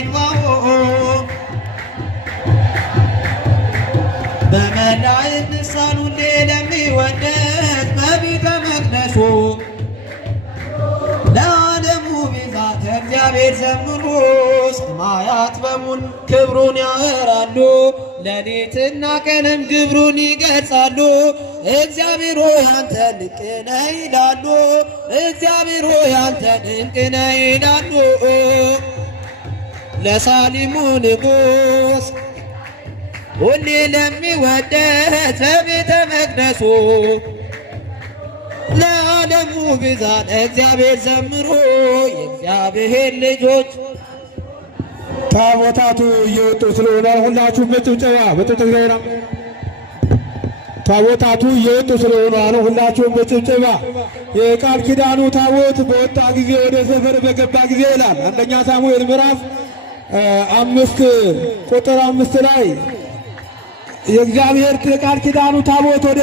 ይግባው በመላእክት ልሳን ሁሌ ለሚወደድ በቤተ መቅደሱ ለዓለሙ ቤዛ ከእግዚአብሔር ዘምሩ ሰማያት በሙሉ ክብሩን ያወራሉ ሌሊትና ቀንም ግብሩን ይገልጻሉ። እግዚአብሔር ሆይ አንተ ድንቅ ነህ ይላሉ። እግዚአብሔር ሆይ አንተ ድንቅ ነህ ይላሉ። ለሳሊሙ ንጉሥ ሁሌ ለሚወደድ በቤተ መቅደሱ ለዓለሙ ቤዛ ለእግዚአብሔር ዘምሩ የእግዚአብሔር ልጆች። ታቦታቱ እየወጡ ስለሆነ ሁላችሁም በጭብጨባ በጭብጨባ ታቦታቱ እየወጡ ስለሆነ አሁን ሁላችሁም በጭብጨባ የቃል ኪዳኑ ታቦት በወጣ ጊዜ ወደ ሰፈር በገባ ጊዜ ይላል አንደኛ ሳሙኤል ምዕራፍ 5 ቁጥር 5 ላይ የእግዚአብሔር ቃል ኪዳኑ ታቦት ወደ